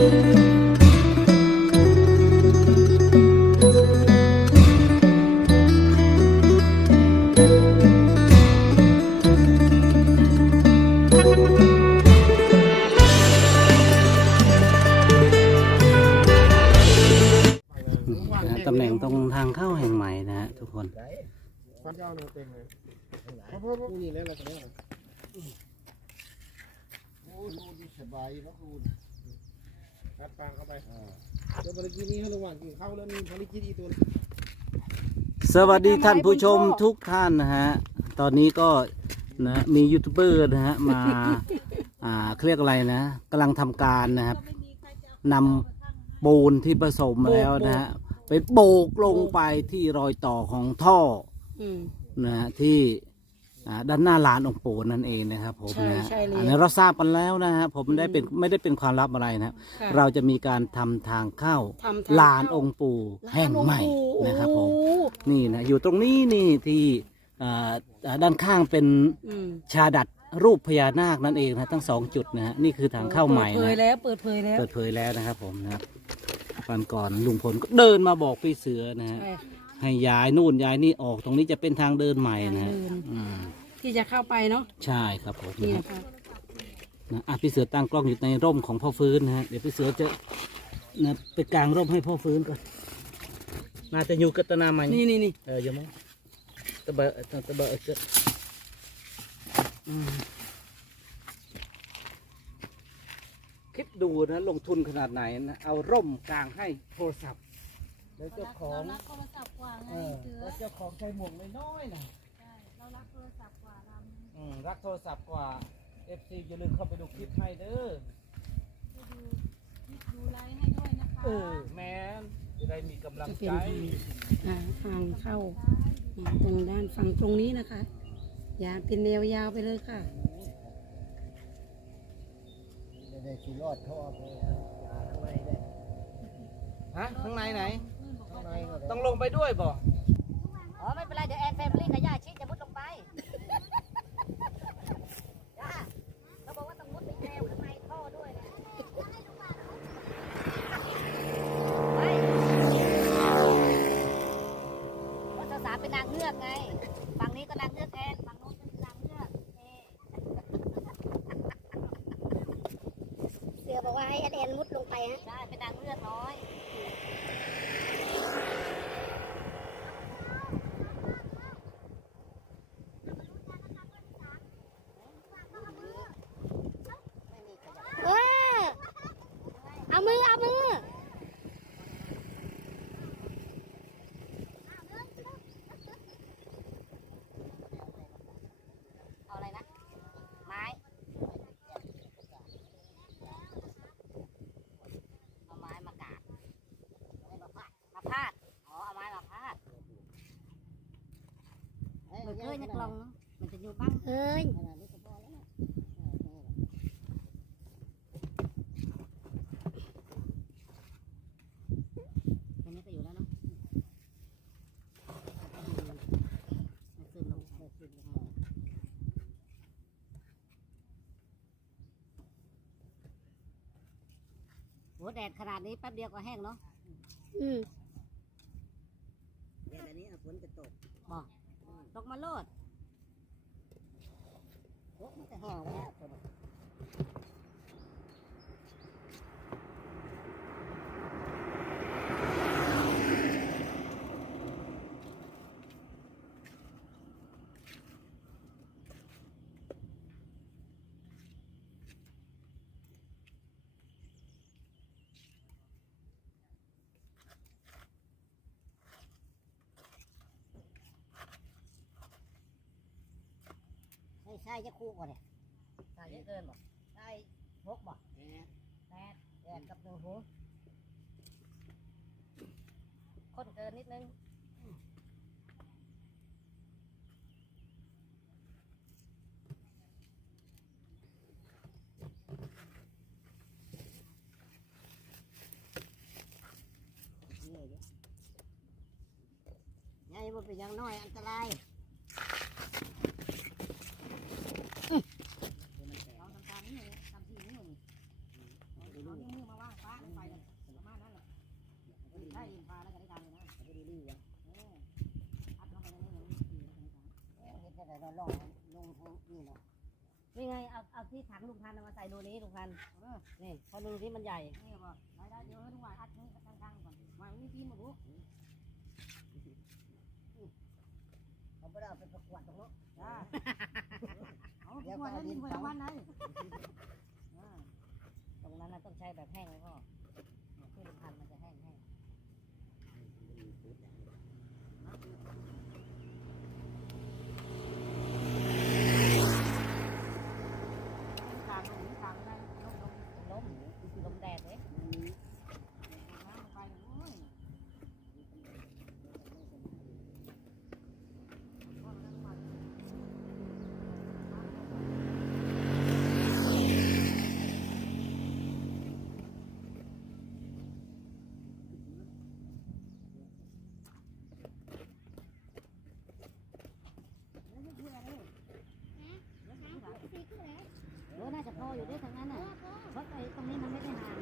น รัดปางเข้าไปเดี๋ยวบริกินี่ให้ระหว่างกินข้าวแล้วมีบริกินอีกตัว สวัสดีท่านผู้ชมทุกท่านนะฮะ ตอนนี้ก็นะมียูทูบเบอร์นะฮะมา อ่าเครียกอะไรนะกำลังทำการนะครับนำปูนที่ผสมมาแล้วนะฮะไปโบกลงไปที่รอยต่อของท่ออืม นะฮะที่อ่า ด้านหน้าลานองค์ปู่นั่นเองนะครับผมใช่นะฮะใช่เลยอันนี้เราทราบกันแล้วนะฮะผมได้เป็นไม่ได้เป็นความลับอะไรนะครับ ค่ะเราจะมีการทำทางเข้าทำทางลานองค์ปู่แห่งใหม่นะครับผม โอ้โหนี่นะอยู่ตรงนี้นี่ที่อ่าอ่าด้านข้างเป็นอืมชาดัดรูปพญานาคนั่นเองนะทั้งสองจุดนะฮะนี่คือทางเข้าใหม่เปิดเผยนะแล้วเปิดเผยแล้วเปิดเผยแล้วนะครับผมนะครับวันก่อนลุงพลก็เดินมาบอกพี่เสือนะฮะใช่ ให้ย้ายนู่นย้ายนี่ออกตรงนี้จะเป็นทางเดินใหม่นะฮะทางเดินอืมที่จะเข้าไปเนาะใช่ครับผมนี่นะนะคะนะอะพี่เสือตั้งกล้องอยู่ในร่มของพ่อฟื้นนะฮะเดี๋ยวพี่เสือจะนะไปกางร่มให้พ่อฟื้นก่อนน่าจะอยู่กัตนาใหม่นี่นี่นี่เออยังมั้งตะเบะตะตะเบะเจออืมคิดดูนะลงทุนขนาดไหนนะเอาร่มกลางให้โทรศัพท์แล้วเจ้าของเรารักโทรศัพท์ กว่าไงเออเสือแล้วเจ้าของใช้หมวกน้อยๆนะใช่เรารักโทรศัพท์กว่าเราอืมรักโทรศัพท์กว่า FC อย่าลืมเข้าไปดูคลิปให้เด้อ ไปดูคลิปดูไลฟ์ให้ด้วยนะคะเออแมนจะได้มีกำลังจะเป็นใจอ่าทางเข้าอ่าตรงด้านฝั่งตรงนี้นะคะ ยาวเป็นแนวยาวไปเลยค่ะ จะได้ชีรอดท่อไปข้างในได้ฮะข้างในไหนข้างในก็ ต้องลงไปด้วยบ่ อ๋อไม่เป็นไรเดี๋ยวแอนแฟมิลี่กับย่าชิจะมุดลงไปย่าเขาบอกว่าต้องมุดไปแนวข้างในท่อด้วยนะไปว่าเจ้าสาวเป็นนางเงือกไง ฝั่งนี้ก็นางเงือกแอนฝั่งโน้นเป็นนางเงือกนี่ เสือบอกว่าให้อเดนมุดลงไปฮะ ใช่เป็นนางเงือกน้อย เออเอามือ เอามือ เอาอะไรนะ ไม้ เอาไม้มากาดมาพาดมาพาด อ๋อ เอาไม้มาพาด มันเคยนักลองเนาะมันจะอยู่บ้างเอ้ยแค่นี้ก็อยู่แล้วเนาะมันซึมลงมันซึมลงมาโหแดดขนาดนี้แป๊บเดียวก็แห้งเนาะอืม เดี๋ยวนี้ฝนจะตก บอกตกมาโลดโอ้มันจะห่อแล้ว ใช่ใช่จะคู่ก่อนเนี่ยใช่เกินบ่ใช่หกบ่แปดแปดแปดกับหนึ่งหูคนเกินนิดนึงยายบ่เป็นอย่างน้อยอันตราย ลองทำตามนี้เลยทำที่นี่เลยเอานิ้วมือมาวางป้า ได้อินฟ้าแล้วก็ได้ทำเลยนะจะได้ดีอะเอออัดลงไปในนี้เห็นได้แต่เราลองลงนี่เนาะ นี่ไงเอาเอาที่ถังลุงพันธุ์มาใส่รูนี้ลุงพันธุ์นี่พอรูนี้มันใหญ่นี่บอกได้ได้เดี๋ยวให้ลุงวายอัดนี้ข้างๆก่อนวายนี่กินหมดลูกเขาไม่ได้เอาไปประกวดตรงนู้นจ้าเอาประกวดแล้วนี่คนละวันไหน ตรงนั้นต้องใช้แบบแห้งเลยพ่อที่ลุงพันธุ์มันจะแห้งแห้ง กลางลมกลางได้ลมลมลมลมแดดเลยน้ำไปโอ้ย สีขึ้นแล้ว เออน่าจะพออยู่ด้วยทางนั้นน่ะเพราะไอ้ตรงนี้มันไม่ได้ห่าง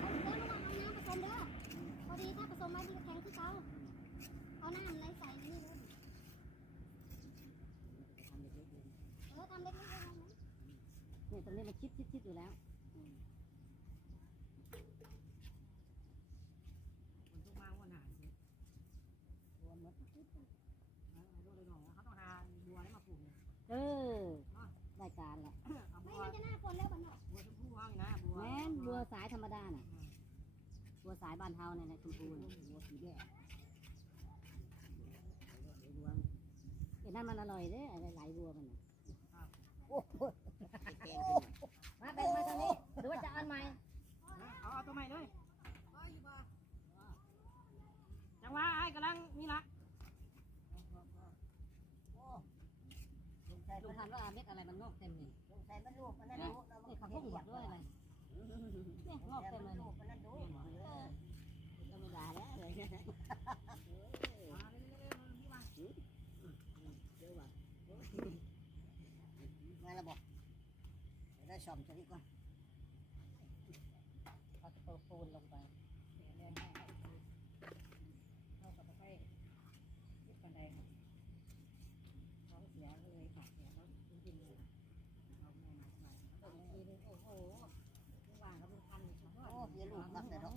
เอาเด้อระวังเอาน้ำผสมเด้อพอดีถ้าผสมไม้ดีก็แข็งคือเก่าเอาน้ำไหลใส่นี่เลยเออทำเล็กๆเลยนะนี่ตรงนี้มันชิดชิดชิดอยู่แล้ว เออได้การแหละไม่มันจะหน้าฝนแล้วบ้านนอกแม่นบัวสายธรรมดาน่ะบัวสายบานเฮาเนี่ยนะคุณปูนบัวสีแดงเอ็นั่นมันอร่อยเด้อไหลบัวมันน่ะโอ้โหมาแบ่งมาทางนี้หรือว่าจะเอันใหม่เอาเอาตัวใหม่เลยจังหวะไอ้กำลังนี่ละ ลุงทำว่าเม็ดอะไรมันงอกเต็มเลยลุงใส่มันลูกมันนั่นลูกนี่เขาพูดด้วยอะไรเนี่ยงอกเต็มเลยลูกมันนั่นดูก็ไม่ด่าแล้วเลยมาแล้วบอกได้ชมจะดีกว่าเขาจะเปิดปูนลงไปเข้ากับไปยึดกันไดครับเขาเสียเลยค่ะเสียเขาจริงๆเลยเอาไม่มาใหม่ตรงนี้ โอ้โหระหว่างเขาเป็นพันโอ้เสียลูกครับแต่ต้อง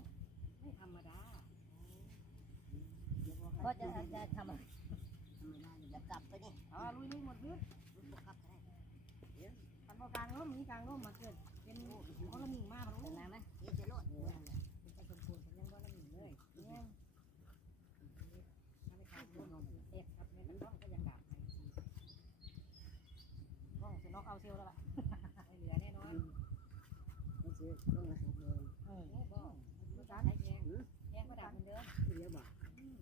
ไม่ธรรมดาก็จะจะทำอะไรธรรมดาจะกลับไปนี่เอาลุยลุยหมดพื้นกลับไปได้ทำเอากลางร่มมีกลางร่มมาเกิดเป็นเขาละหนึ่งมากรู้น้ำไหมเดี๋ยวจะโลดเป็นไปสมควรยังว่าละหนึ่งเลยเนี่ยถ้าไม่ขาดโดนเอ๊ะครับเนี่ยมันต้องก็ยังด่าต้องจะน็อกเอาเซลแล้วล่ะไม่เหลือแน่นอน ไม่ซื้อ ต้องละสองเดือนเออก็ไม่ใช้แพงแพงก็ดับเหมือนเดิมเยอะบ่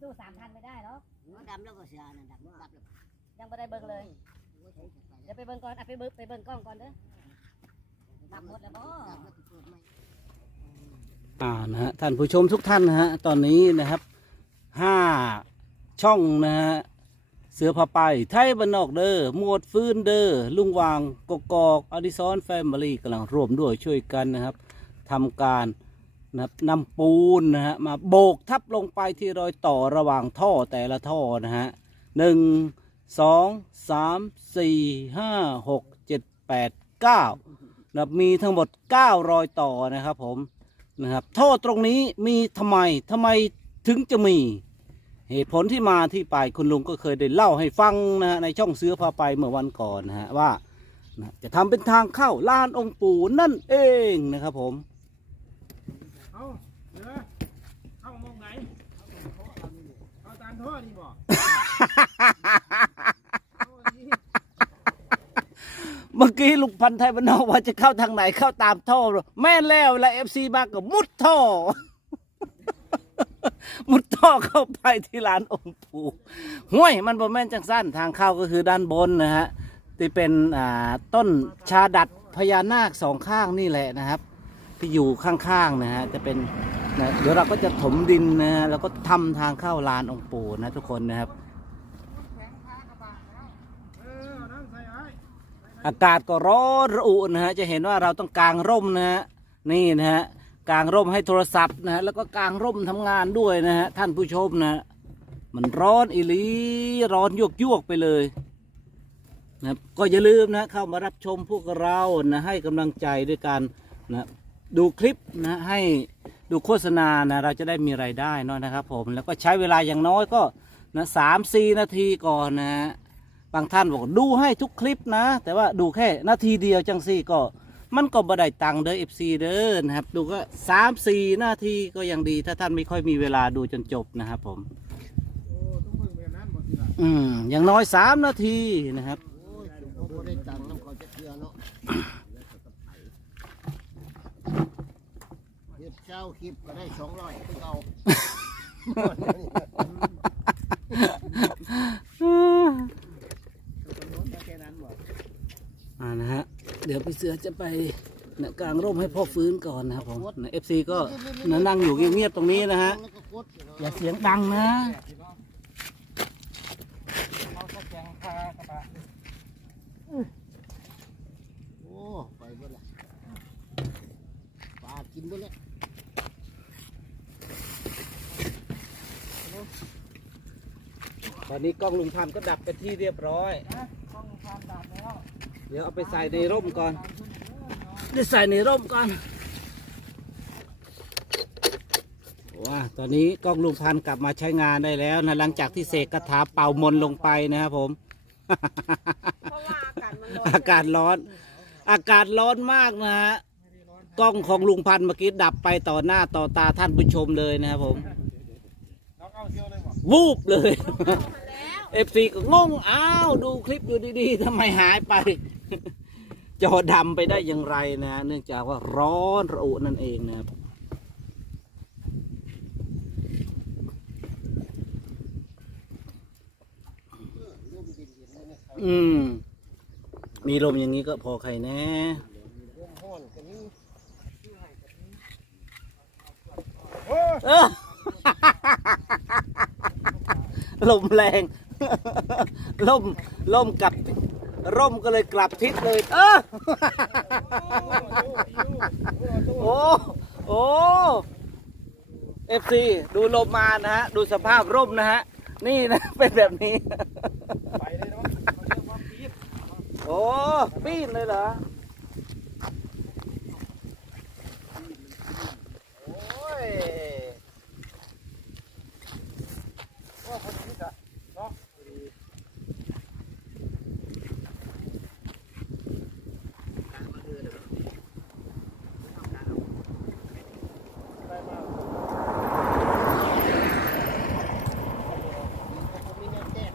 ตู้สามพันไม่ได้หรอกดำแล้วก็เสียนะดำดับเลยยังไม่ได้เบิ่งเลยเดี๋ยวไปเบิ่งก่อนอะไปเบิ่งไปเบิ่งกล้องก่อนเด้อดับหมดแล้วบ่อ่านะฮะท่านผู้ชมทุกท่านนะฮะตอนนี้นะครับห้าช่องนะฮะ เสือผาไป ไทยบันนอกเด้อหมวดฟื้นเด้อลุงวางกกอกอดิซอนแฟมิลี่กำลังร่วมด้วยช่วยกันนะครับทำการนะครับนำปูนนะฮะมาโบกทับลงไปที่รอยต่อระหว่างท่อแต่ละท่อนะฮะหนึ่งสองสามสี่ห้าหกเจ็ดแปดเก้านับมีทั้งหมดเก้ารอยต่อนะครับผมนะครับโทษตรงนี้มีทำไมทำไมถึงจะมี เหตุผลที่มาที่ไปคุณลุงก็เคยได้เล่าให้ฟังนะฮะในช่องเสื้อพาไปเมื่อวันก่อนนะฮะว่านะจะทำเป็นทางเข้าลานองค์ปู่นั่นเองนะครับผมเอาเหลือเข้ามองไหนเอาตามท่อนี่บ่เอาอันนี้เมื่อกี้ลุงพันธ์ไทยบ้านนอกว่าจะเข้าทางไหนเข้าตามท่อ แม่นแล้วแล้วเอฟซีมาก็มุดท่อ มุดท่อเข้าไปที่ลานองค์ปู่ห้วยมันบ่แม่นจังสั้นทางเข้าก็คือด้านบนนะฮะที่เป็นอ่าต้นชาดัดพญานาคสองข้างนี่แหละนะครับ ที่อยู่ข้างๆนะฮะจะเป็นนะเดี๋ยวเราก็จะถมดินนะฮะแล้วก็ทำทางเข้าลานองค์ปู่นะทุกคนนะครับ อาน้ำใส่ไว้อากาศก็ร้อนระอุนะฮะจะเห็นว่าเราต้องกางร่มนะฮะนี่นะฮะ กางร่มให้โทรศัพท์นะฮะแล้วก็กางร่มทำงานด้วยนะฮะท่านผู้ชมนะฮะมันร้อนอีลีร้อนยวกยวกไปเลยนะก็อย่าลืมนะเข้ามารับชมพวกเรานะให้กำลังใจด้วยการนะดูคลิปนะให้ดูโฆษณานะเราจะได้มีไรายได้เนอะนะครับผมแล้วก็ใช้เวลาอย่างน้อยก็นะสามสี่นาทีก่อนนะฮะบางท่านบอกดูให้ทุกคลิปนะ แต่ว่าดูแค่นาทีเดียวจังสี่ก็ มันก็บ่ได้ตังค์เด้อ FC เด้อนะครับ ดูก็สามสี่นาทีก็ยังดี ถ้าท่านไม่ค่อยมีเวลาดูจนจบนะครับผม โอ้ต้องเบิ่งแบบนั้นหมดทีละอืมอย่างน้อยสามนาทีนะครับ โอ้ยเขาบ่ได้ตังค์น้ำขาจะเกลือเนาะเฮ็ดเช้าคลิปก็ได้สองร้อยคือเอานะฮะ เดี๋ยวพี่เสือจะไปนะกางร่มให้พ่อฟื้นก่อนนะครับผมนะเอฟซีก็นะนั่งอยู่เงียบๆตรงนี้นะฮะแล้วก็กดอยู่เนาะอย่าเสียงดังนะโอ้ไปเบ่ละปลากินเบ่ละตอนนี้กล้องลุงพันธุ์ก็ดับเป็นที่เรียบร้อยเดี๋ยวเอาไปใส่ในร่มก่อนเดี๋ยวใส่ในร่มก่อนว้าตอนนี้กล้องลุงพันธุ์กลับมาใช้งานได้แล้วนะหลังจากที่เสกคาถาเป่ามนต์ลงไปนะครับผม เพราะว่าอากาศมันร้อนอากาศร้อน อากาศร้อนมากนะฮะกล้องของลุงพันธุ์เมื่อกี้ดับไปต่อหน้าต่อตาท่านผู้ชมเลยนะครับผมน้องเอาเที่ยวเลยบ่วูบเลย เอฟซีก็งงอ้าว ดูคลิปอยู่ดีๆทำไมหายไป จอดำไปได้อย่างไรนะ เนื่องจากว่าร้อนระอุนั่นเองนะครับอืม มีลมอย่างนี้ก็พอใครแน่ลมแรง ลมลมกลับ ร่มก็เลยกลับทิศเลย เออ โอ้โอ้เอฟซีดูลมมานะฮะ ดูสภาพร่มนะฮะ นี่นะ เป็นแบบนี้ ไปเลยเนาะโอ้ปีนเลยเหรอ โอ้ยว่าคนคิดอะเนาะได้มากมีแนวแก้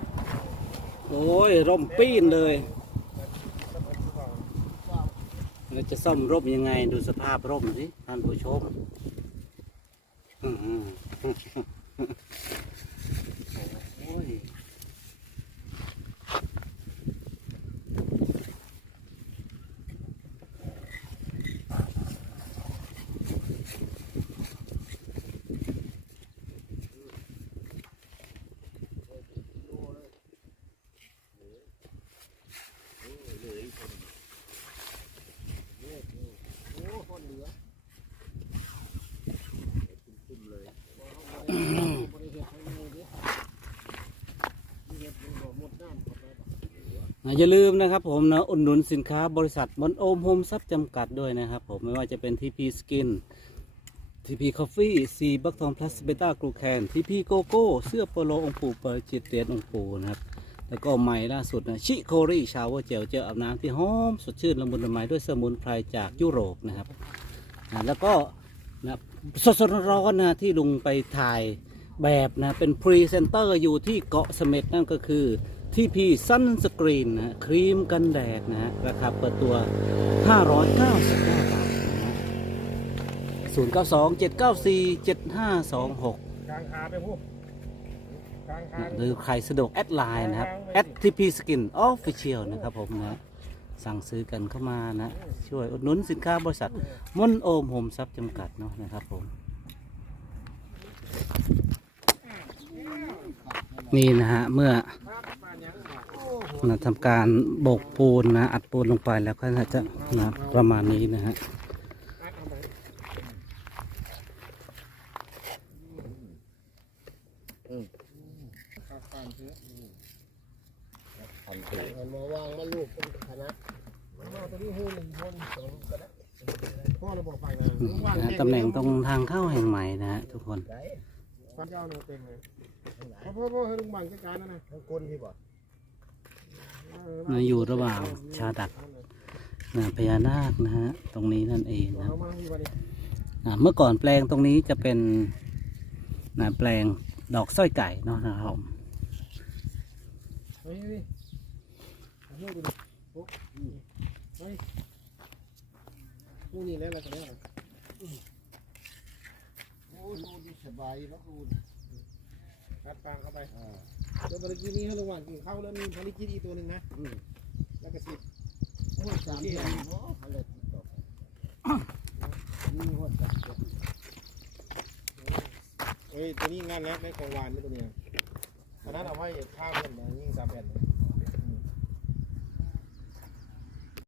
โอ้ย ร่ มปีนเลยเราจะซ่อมร่มยังไงดูสภาพร่มสิท่านผู้ชมอื้อหือโอ้ย โอ้คนเหลือคุ้มๆเลยบริเวณให้มือดิมีเห็ดมีบ่หมดน้ำเข้าไปบ่ อะอย่าลืมนะครับผมนะอุดหนุนสินค้าบริษัทมอนโอมโฮมซับจำกัดด้วยนะครับผมไม่ว่าจะเป็นทีพีสกินทีพีคอฟฟี่ซีบักทองพลัสเบต้ากรูแคนทีพีโกโก้เสื้อโปโลองค์ปู่เปิดจิตเตียนองค์ปู่นะครับแล้วก็ใหม่ล่าสุดนะชิโครี่ชาวเวอร์เจลเจลอาบน้ำที่หอมสดชื่นละมุนละไมด้วยสมุนไพรจากยุโรปนะครับอะแล้วก็นะสดๆร้อนๆนะที่ลุงไปถ่ายแบบนะเป็นพรีเซนเตอร์อยู่ที่เกาะเสม็ดนั่นก็คือ ที่พีซันสกรีนนะครีมกันแดดนะฮะราคาเปิดตัว 599 บาทนะ092 794 7526กลางขาไปพูดกลางขาหรือใครสะดวกแอดไลน์นะครับ @tp skin official นะครับผมนะสั่งซื้อกันเข้ามานะ ช่วยอุดหนุนสินค้าบริษัทมนโอมโฮมซับจำกัดเนาะนะครับผม นี่นะฮะ เมื่อ นะทำการโบกปูนนะอัดปูนลงไปแล้วก็จะนะประมาณนี้นะฮะมาางมนคณะตรงนี้ให้หนึ่งคนม่อเราบอกฟันตำแหน่งตรงทางเข้าแห่งใหม่นะฮะทุกคนพ่อพ่อพ่ลุงบังจัการนะนะคนที่บอก นะอยู่ระหว่างชาดักนะพญานาคนะฮะตรงนี้นั่นเองนะนนี้อ่าเมื่อก่อนแปลงตรงนี้จะเป็นนะแปลงดอกสร้อยไก่เนาะนะครับนี้แล้วอะไรกันแล้โอ้ยดูสบายแล้วคุณตัดปางเข้าไปเดี๋ยวบริกีนี้ให้ลุงบังกินข้าวแล้วมีภารกิจอีกตัวหนึ่งนะ แล้วก็สิโอ้ยสามเดือนโอ้อะไรติดต่อนี่หัวสามเฮ้ยตัวนี้งานแล้วไม่ของหวานนี่ตัวเนี้ยอันนั้นเอาไว้ข้ามกันนะยิ่งสามแผ่น